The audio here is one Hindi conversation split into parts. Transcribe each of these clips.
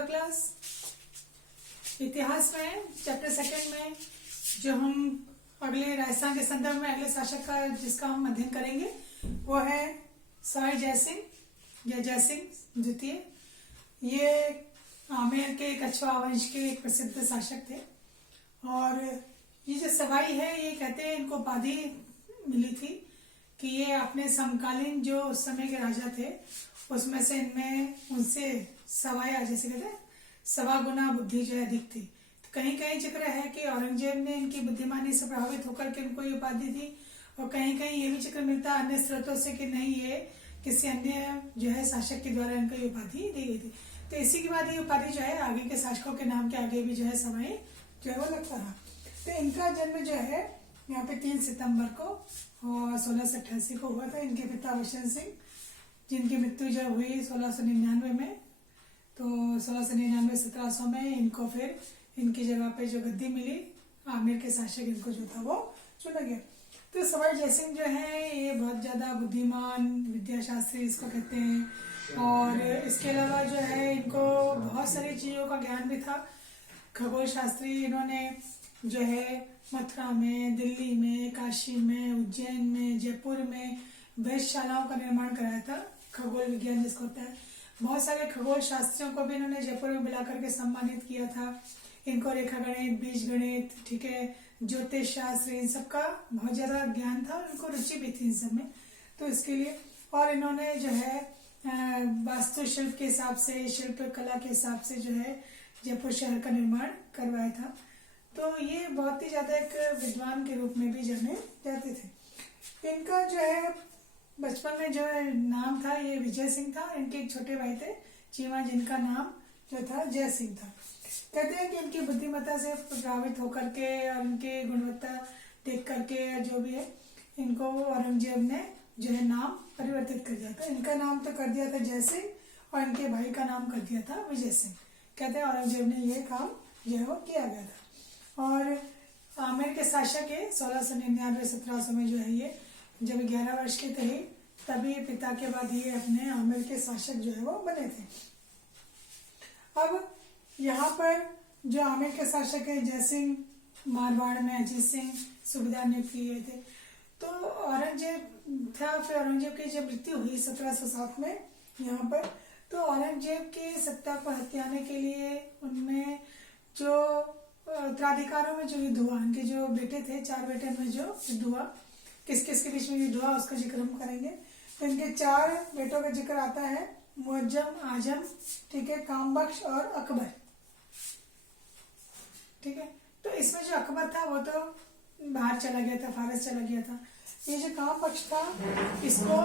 Hello class. इतिहास में चैप्टर सेकंड में जो हम अगले राजस्थान के संदर्भ में अगले शासक का जिसका हम अध्ययन करेंगे वो है सवाई जयसिंह या जयसिंह द्वितीय। ये आमेर के कछवाहा वंश के एक प्रसिद्ध शासक थे और ये जो सवाई है ये कहते हैं इनको उपाधि मिली थी कि ये अपने समकालीन जो उस समय के राजा थे उसमें से इनमें उनसे सवाया जैसे कहते हैं सवा गुना बुद्धि जो है अधिक थी। तो कहीं कहीं जिक्र है कि औरंगजेब ने इनकी बुद्धिमानी से प्रभावित होकर के इनको ये उपाधि दी और कहीं कहीं ये भी जिक्र मिलता है अन्य स्रोतों से कि नहीं ये किसी अन्य जो है शासक के द्वारा इनको ये उपाधि दी गई थी। तो इसी के बाद ये उपाधि जो है आगे के शासकों के नाम के आगे भी जो है सवाई जो है वो लगता रहा। तो इनका जन्म जो है यहाँ पे 3 सितंबर को और 1688 को हुआ था। इनके पिता वैशन सिंह जिनकी मृत्यु जब हुई 1699 में, तो 1699 1700 में इनको फिर इनकी जगह पे जो गद्दी मिली आमेर के शासक इनको जो था वो चुना गया। तो सवाई जयसिंह जो है ये बहुत ज्यादा बुद्धिमान विद्याशास्त्री इसको कहते हैं और इसके अलावा जो है इनको बहुत सारी चीजों का ज्ञान भी था। खगोल शास्त्री इन्होंने जो है मथुरा में, दिल्ली में, काशी में, उज्जैन में, जयपुर में वेधशालाओं का निर्माण कराया था। खगोल विज्ञान जिसको होता है, बहुत सारे खगोल शास्त्रियों को भी इन्होंने जयपुर में बुला करके सम्मानित किया था। इनको रेखा गणित, बीज गणित, ठीक है, ज्योतिष शास्त्र इन सब का बहुत ज्यादा ज्ञान था, इनको रुचि भी थी इन सब में। तो इसके लिए और इन्होंने जो है वास्तुशिल्प के हिसाब से, शिल्प कला के हिसाब से जो है जयपुर शहर का निर्माण करवाया था। तो ये बहुत ही ज्यादा एक विद्वान के रूप में भी जाने जाते थे। इनका जो है बचपन में जो है नाम था ये विजय सिंह था। इनके एक छोटे भाई थे चीमा जिनका नाम जो था जय सिंह था। कहते हैं कि इनकी बुद्धिमत्ता से प्रभावित होकर के और इनके गुणवत्ता देख करके जो भी है इनको औरंगजेब ने जो है नाम परिवर्तित कर दिया था। इनका नाम तो कर दिया था जय सिंह और इनके भाई का नाम कर दिया था विजय सिंह। कहते हैं औरंगजेब ने ये काम जो है वो किया गया था। और आमेर के शासक है 1699-1700 में जो है ये जब 11 वर्ष के थे तभी पिता के बाद ये अपने आमेर के शासक जो है वो बने थे। अब यहाँ पर जो आमेर के शासक है जयसिंह मारवाड़ में अजीत सिंह सूबेदार नियुक्त किए गए थे। तो औरंगजेब था, फिर औरंगजेब की जब मृत्यु हुई 1707 में यहाँ पर, तो औरंगजेब की सत्ता को हथियाने के लिए उनमें जो उत्तराधिकारों में जो युद्ध हुआ, उनके जो बेटे थे 4 बेटे में जो युद्ध हुआ, किस किस के बीच में युद्ध हुआ उसका जिक्र हम करेंगे। तो इनके 4 बेटों का जिक्र आता है, मुअज्जम, आजम, ठीक है, कामबख्श और अकबर, ठीक है। तो इसमें जो अकबर था वो तो बाहर चला गया था, फारस चला गया था। ये जो कामबख्श था इसको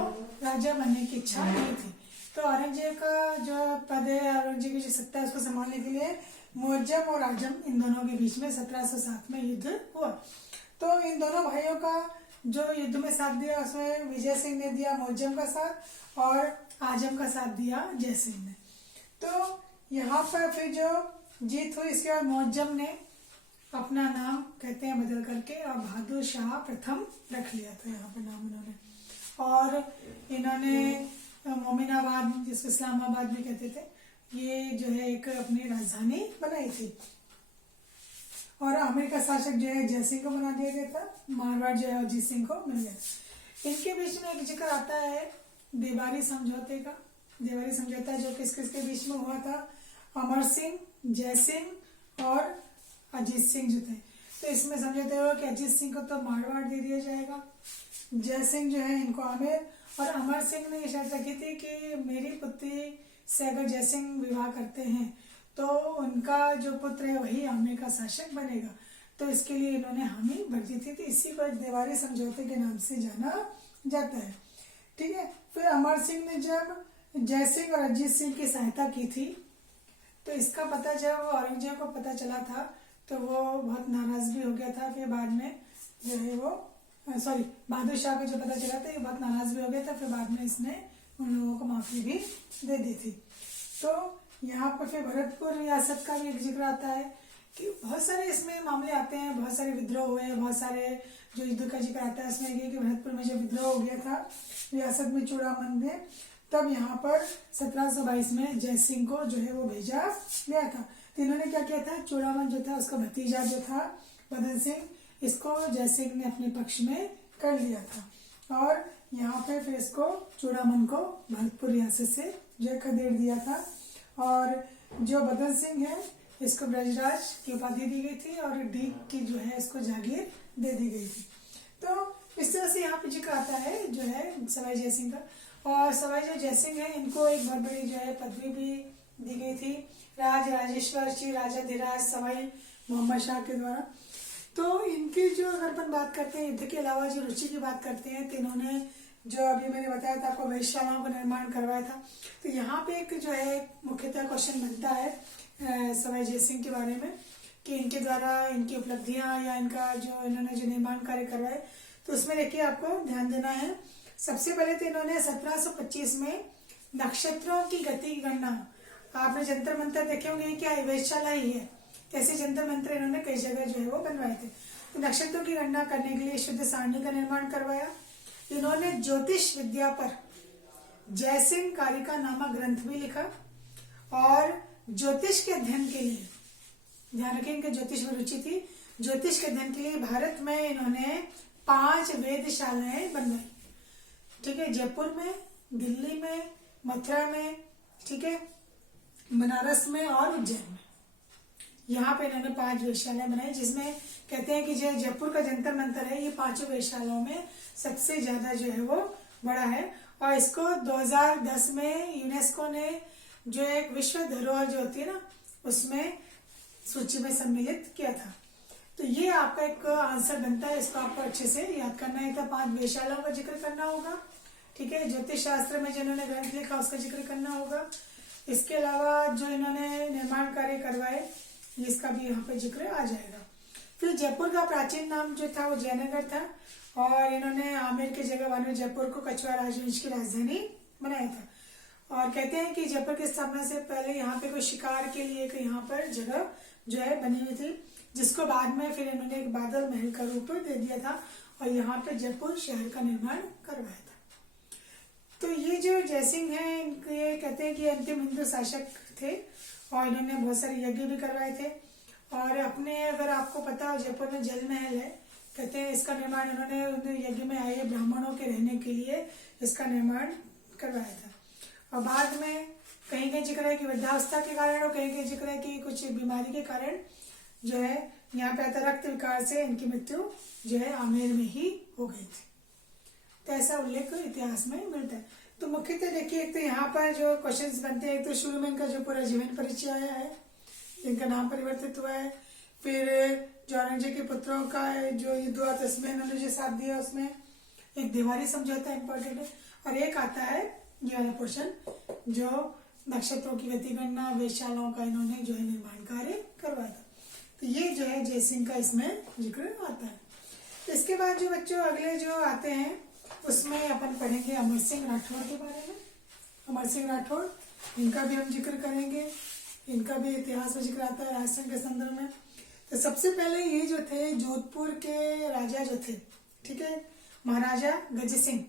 राजा बनने की इच्छा नहीं थी। तो औरंगजेब का जो पद है, औरंगजेब की जो सत्ता है उसको संभालने के लिए मुअज्जम और आजम इन दोनों के बीच में 1707 में युद्ध हुआ। तो इन दोनों भाइयों का जो युद्ध में साथ दिया उसमें विजय सिंह ने दिया मुअज्जम का साथ और आजम का साथ दिया जय सिंह ने। तो यहाँ पर फिर जो जीत हुई इसके बाद मुअज्जम ने अपना नाम कहते हैं बदल करके और बहादुर शाह प्रथम रख लिया था यहाँ पर नाम इन्होंने। और इन्होंने मोमिनाबाद जिसको इस्लामाबाद भी कहते थे ये जो है एक अपनी राजधानी बनाई थी। और आमेर का शासक जो है जय सिंह को बना दिया गया था, मारवाड़ जो है अजीत सिंह को मिल गया। इनके बीच में एक जिक्र आता है देवारी समझौते का। देवारी समझौता जो किस किस के बीच में हुआ था, अमर सिंह, जय सिंह और अजीत सिंह जो थे। तो इसमें समझौते हुआ कि अजीत सिंह को तो मारवाड़ दे दिया जाएगा, जय सिंह जो है इनको आमेर, और अमर सिंह ने ये शर्त रखी थी कि मेरी पुत्री से अगर जय सिंह विवाह करते हैं तो उनका जो पुत्र है वही आमेर का शासक बनेगा। तो इसके लिए इन्होंने हामी भर दी थी। तो इसी को देवारी समझौते के नाम से जाना जाता है, ठीक है। फिर अमर सिंह ने जब जय सिंह और अजीत सिंह की सहायता की थी तो इसका पता जब औरंगजेब को पता चला था तो वो बहुत नाराज भी हो गया था। फिर बाद में जो है वो बहादुर शाह को जो पता चला था ये बहुत नाराज भी हो गया था। फिर बाद में इसने उन लोगों को माफी भी दे दी थी। तो यहाँ पर फिर भरतपुर रियासत का भी एक जिक्र आता है कि बहुत सारे इसमें मामले आते हैं, बहुत सारे विद्रोह हुए, बहुत सारे जो युद्ध का जिक्र आता है इसमें ये कि भरतपुर में जब विद्रोह हो गया था रियासत में चूड़ामन में, तब यहाँ पर 1722 में जय सिंह को जो है वो भेजा गया था। तो इन्होंने क्या किया था, चूड़ामन जो था उसका भतीजा जो था बदन सिंह, इसको जय सिंह ने अपने पक्ष में कर लिया था और यहाँ पे फिर इसको चूड़ामन को भरतपुर रियासत से जो है खदेड़ दिया था। और जो बदन सिंह है इसको ब्रजराज की उपाधि दी गई थी और डीग की जो है इसको जागीर दे दी गई थी। तो इस तरह से यहाँ पे जिक्र आता है जो है सवाई जय सिंह का। और सवाई जो जय सिंह है इनको एक बहुत बड़ी जो है पदवी भी दी गई थी, राज राजेश्वर श्री राजाधिराज सवाई मोहम्मद शाह के द्वारा। तो इनकी जो अगर अपन बात करते हैं युद्ध के अलावा जो रुचि की बात करते हैं, तो इन्होंने जो अभी मैंने बताया था आपको वेधशालाओं का निर्माण करवाया था। तो यहाँ पे एक जो है मुख्यतः क्वेश्चन बनता है सवाई जय सिंह के बारे में कि इनके द्वारा इनकी उपलब्धियां या इनका जो इन्होंने जो निर्माण कार्य करवाए, तो उसमें देखिए आपको ध्यान देना है। सबसे पहले तो इन्होंने 1725 में नक्षत्रों की गति की गणना, आपने जंतर मंतर देखे होंगे, क्या वेधशाला ही है, ऐसे जंतर मंत्र इन्होंने कई जगह जो है वो बनवाए थे। तो नक्षत्रों की गणना करने के लिए शुद्ध सारणी का निर्माण करवाया। इन्होंने ज्योतिष विद्या पर जय सिंह कारिका नामक ग्रंथ भी लिखा और ज्योतिष के अध्ययन के लिए, ध्यान रखें इनके ज्योतिष में रुचि थी, ज्योतिष के अध्ययन के लिए भारत में इन्होंने 5 वेधशालाएं बनवाई। ठीक है, जयपुर में, दिल्ली में, मथुरा में, ठीक है, बनारस में और उज्जैन में। यहाँ पे इन्होंने 5 वेधशालाएं बनाई, जिसमें कहते हैं कि जो जयपुर का जंतर मंतर है ये 5 वेधशालाओं में सबसे ज्यादा जो है वो बड़ा है। और इसको 2010 में यूनेस्को ने जो एक विश्व धरोहर जो होती है ना उसमें सूची में सम्मिलित किया था। तो ये आपका एक आंसर बनता है, इसको आपको अच्छे से याद करना है। तो 5 वेधशालाओं का जिक्र करना होगा, ठीक है, ज्योतिष शास्त्र में जिन्होंने ग्रंथ लिखा उसका जिक्र करना होगा। इसके अलावा जो इन्होंने निर्माण कार्य करवाए इसका भी यहाँ पे जिक्र आ जाएगा। फिर जयपुर का प्राचीन नाम जो था वो जयनगर था और इन्होंने आमेर की जगह वाले जयपुर को कछवाहा राजवंश की राजधानी बनाया था। और कहते हैं कि जयपुर की स्थापना से पहले यहाँ पे कोई शिकार के लिए यहाँ पर जगह जो है बनी हुई थी, जिसको बाद में फिर इन्होंने एक बादल महल का रूप दे दिया था और यहाँ पे जयपुर शहर का निर्माण करवाया था। तो ये जो जयसिंह है इनके कहते हैं कि अंतिम हिंदू शासक थे और इन्होंने बहुत सारे यज्ञ भी करवाए थे। और अपने अगर आपको पता हो जयपुर में जल महल है, कहते हैं इसका निर्माण इन्होंने यज्ञ में आए ब्राह्मणों के रहने के लिए इसका निर्माण करवाया था। और बाद में कहीं कहीं जिक्र है कि वृद्धावस्था के कारण और कहीं कहीं जिक्र है कि कुछ बीमारी के कारण जो है यहाँ पे आता रक्त विकार से इनकी मृत्यु जो है आमेर में ही हो गई थी। तो ऐसा उल्लेख इतिहास में मिलता है। तो मुख्यतः देखिए एक तो यहाँ पर जो क्वेश्चंस बनते हैं, एक तो शुरू में इनका जो पूरा जीवन परिचय आया है, इनका नाम परिवर्तित हुआ है, फिर जो औरंगजेब के पुत्रों का जो युद्ध हुआ था उसमें इन्होंने जो साथ दिया उसमें एक देवारी समझौता इम्पोर्टेंट है, और एक आता है ये वाला पोर्शन जो नक्षत्रों की गति गणना वेधशालाओं का इन्होंने जो है निर्माण कार्य करवाया था। तो ये जो है जयसिंह का इसमें जिक्र आता है। इसके बाद जो बच्चों अगले जो आते हैं उसमें अपन पढ़ेंगे अमर सिंह राठौड़ के बारे में। अमर सिंह राठौड़ इनका भी हम जिक्र करेंगे, इनका भी इतिहास में जिक्र आता है राजस्थान के संदर्भ में। तो सबसे पहले ये जो थे जोधपुर के राजा जो थे, ठीक है, महाराजा गज सिंह,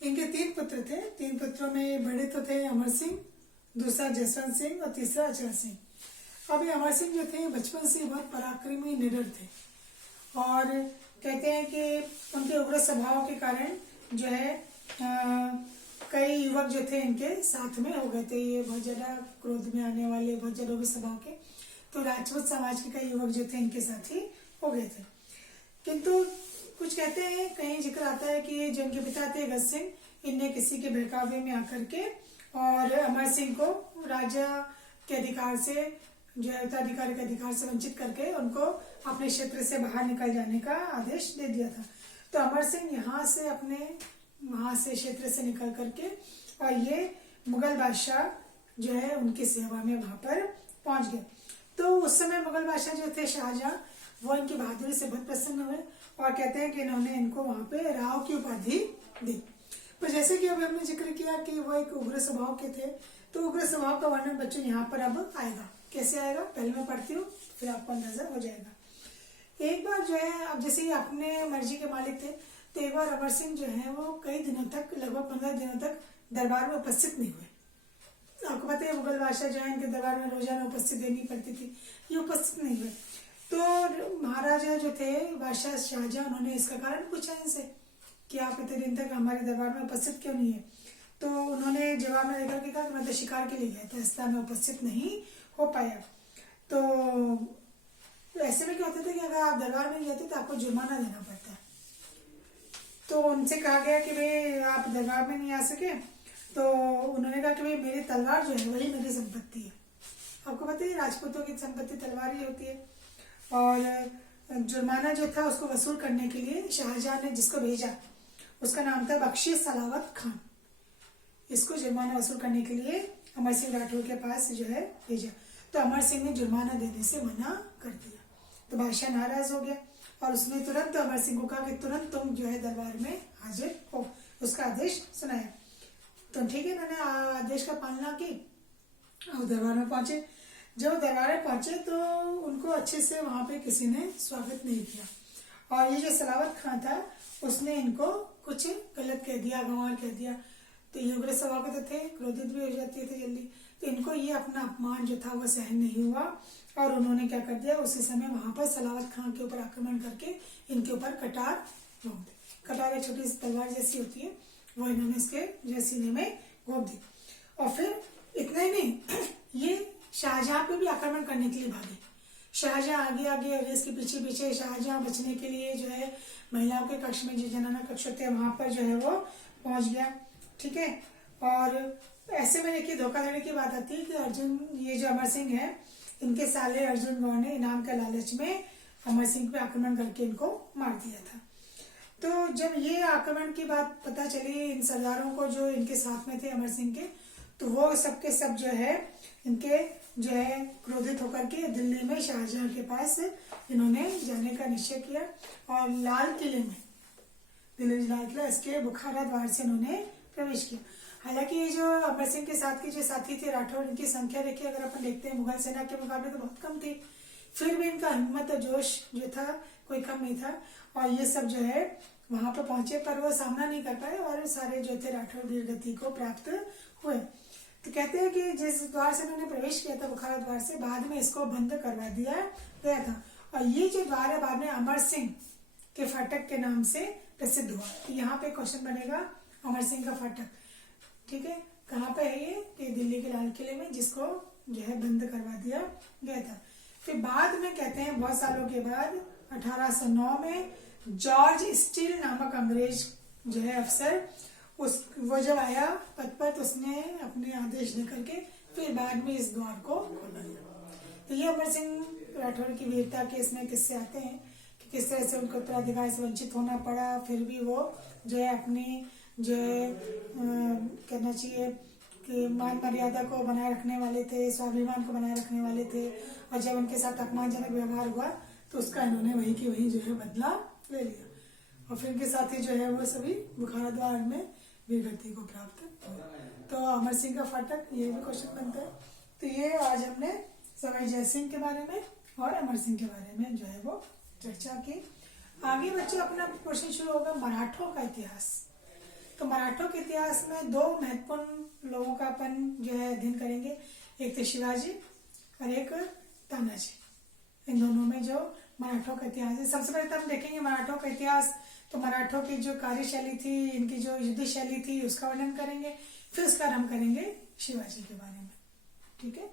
इनके 3 पुत्र थे। 3 पुत्रों में बड़े तो थे अमर सिंह, दूसरा जसवंत सिंह और तीसरा अचल सिंह। अभी अमर सिंह जो थे बचपन से बहुत पराक्रमी निडर थे और कहते हैं कि उनके उग्र स्वभाव के कारण जो है कई युवक जो थे इनके साथ में हो गए थे। ये बहुत ज्यादा क्रोध में आने वाले, बहुत ज्यादा उग्र स्वभाव के, तो राजपूत समाज के कई युवक जो थे इनके साथ ही हो गए थे। किंतु कुछ कहते हैं, कहीं जिक्र आता है कि जो इनके पिता थे गज सिंह, इनने किसी के बहकावे में आकर के और अमर सिंह को राजा के अधिकार से जो है उत्तराधिकारी के अधिकार से वंचित करके उनको अपने क्षेत्र से बाहर निकल जाने का आदेश दे दिया था। तो अमर सिंह यहाँ से अपने वहां से क्षेत्र से निकल करके और ये मुगल बादशाह जो है उनकी सेवा में वहां पर पहुंच गए। तो उस समय मुगल बादशाह जो थे शाहजहां, वो इनकी बहादुरी से बहुत प्रसन्न हुए और कहते हैं कि इन्होंने इनको वहां पे राव की उपाधि दी। तो जैसे कि अभी हमने जिक्र किया कि वो एक उग्र स्वभाव के थे, तो उग्र स्वभाव का वर्णन बच्चों यहाँ पर अब आएगा। कैसे आएगा पहले मैं पढ़ती हूँ, फिर आपको अंदाजा हो जाएगा। एक बार जो है अब जैसे ही अपने मर्जी के मालिक थे, तो एक बार अमर सिंह जो है वो कई दिनों तक, लगभग 15 दिनों तक दरबार में उपस्थित नहीं हुए। आपको पता है मुगल बादशाह जो है इनके दरबार में रोजाना उपस्थित देनी पड़ती थी, ये उपस्थित नहीं हुए। तो महाराजा जो थे बादशाह शाहजहां, उन्होंने इसका कारण पूछा इनसे कि आप इतने दिन तक हमारे दरबार में उपस्थित क्यों नहीं है। तो उन्होंने जवाब में लेकर के कहा कि मैं तो शिकार के लिए गया था, इसलिए मैं उपस्थित नहीं हो पाया। तो ऐसे में क्या होता था कि अगर आप दरबार में गए थे तो आपको जुर्माना देना पड़ता है। तो उनसे कहा गया कि भाई आप दरबार में नहीं आ सके, तो उन्होंने कहा कि भाई मेरी तलवार जो है वही मेरी संपत्ति है। आपको पता है राजपूतों की संपत्ति तलवार ही होती है। और जुर्माना जो था उसको वसूल करने के लिए शाहजहां ने जिसको भेजा उसका नाम था बख्शी सलावत खान। इसको जुर्माना वसूल करने के लिए अमर सिंह राठौर के पास जो है भेजा। तो अमर सिंह ने जुर्माना देने से मना कर दिया। तो बादशाह नाराज हो गया और उसने तुरंत अमर सिंह को कहा कि तुरंत तुम जो है दरबार में हाजिर हो, उसका आदेश सुनाया। तो ठीक है, मैंने आदेश का पालना की और दरबार में पहुंचे। जब दरबार में पहुंचे तो उनको अच्छे से वहां पे किसी ने स्वागत नहीं किया। और ये जो सलावत खां था उसने इनको कुछ गलत कह दिया, गंवार कह दिया। तो ये उग्र स्वभाव के तो थे, क्रोधित भी हो जाते थे जल्दी। तो इनको ये अपना अपमान जो था वो सहन नहीं हुआ और उन्होंने क्या कर दिया, उसी समय वहां पर सलावत खां के ऊपर आक्रमण करके इनके ऊपर कटार घोंप दी। कटार एक छोटी सी तलवार जैसी होती है, वो इन्होंने इसके जो सीने में घोंप दी। और फिर इतना ही नहीं, ये शाहजहां पे भी आक्रमण करने के लिए भागे। शाहजहां आगे आगे और इसके पीछे पीछे। शाहजहां बचने के लिए जो है महिलाओं के कक्ष में, जो जनाना कक्ष होते हैं वहां पर जो है वो पहुंच गया। ठीक है। और ऐसे में देखिए धोखाधड़ी की बात आती है कि अर्जुन, ये जो अमर सिंह है, इनके साले अर्जुन गौड़ ने इनाम के लालच में अमर सिंह पे आक्रमण करके इनको मार दिया था। तो जब ये आक्रमण की बात पता चली इन सरदारों को जो इनके साथ में थे अमर सिंह के, तो वो सबके सब जो है इनके जो है क्रोधित होकर के दिल्ली में शाहजहां के पास इन्होंने जाने का निश्चय किया। और लाल किले में, दिल्ली लाल किला, इसके बुखारा द्वार से इन्होंने प्रवेश किया। हालांकि ये जो अमर सिंह के साथ के जो साथी थे राठौर, इनकी संख्या देखिए अगर अपन देखते हैं मुगल सेना के मुकाबले तो बहुत कम थी, फिर भी इनका हिम्मत और जोश जो था कोई कम नहीं था। और ये सब जो है वहां पर पहुंचे पर वो सामना नहीं कर पाए और सारे जो थे राठौर वीर गति को प्राप्त हुए। तो कहते हैं कि जिस द्वार से उन्होंने प्रवेश किया था बुखारा द्वार से, बाद में इसको बंद करवा दिया गया था। और ये जो द्वार है बाद में अमर सिंह के फाटक के नाम से प्रसिद्ध हुआ। तो यहाँ पे क्वेश्चन बनेगा अमर सिंह का फाटक, ठीक है, कहाँ पे है ये दिल्ली के लाल किले में, जिसको जो है बंद करवा दिया गया था। फिर बाद में कहते हैं बहुत सालों के बाद 1809 में जॉर्ज स्टील नामक अंग्रेज जो है अफसर, वो जब आया पद पर, तो उसने अपने आदेश देकर के फिर बाद में इस द्वार को खोला गया। तो ये अमर सिंह राठौर की वीरता के इसमें किस्से आते हैं कि किस तरह से उनको उत्तराधिकार से वंचित होना पड़ा, फिर भी वो जो है अपनी जो है कहना चाहिए कि मान मर्यादा को बनाए रखने वाले थे, स्वाभिमान को बनाए रखने वाले थे। और जब उनके साथ अपमानजनक व्यवहार हुआ तो उसका इन्होंने वही की वही जो है बदला ले लिया। और फिर इनके साथी जो है वो सभी बुखारा द्वार में वीरगति को प्राप्त हुए। तो अमर सिंह का फाटक, ये भी क्वेश्चन बनता है। तो ये आज हमने सवाई जय सिंह के बारे में और अमर सिंह के बारे में जो है वो चर्चा की। आगे बच्चों अपना क्वेश्चन शुरू होगा मराठों का इतिहास। तो मराठों के इतिहास में दो महत्वपूर्ण लोगों का अपन जो है अध्ययन करेंगे, एक थे शिवाजी और एक तानाजी। इन दोनों में जो मराठों का इतिहास है, सबसे पहले तो हम देखेंगे मराठों का इतिहास। तो मराठों की जो कार्यशैली थी, इनकी जो युद्ध शैली थी, उसका वर्णन करेंगे। फिर उसका हम करेंगे शिवाजी के बारे में। ठीक है।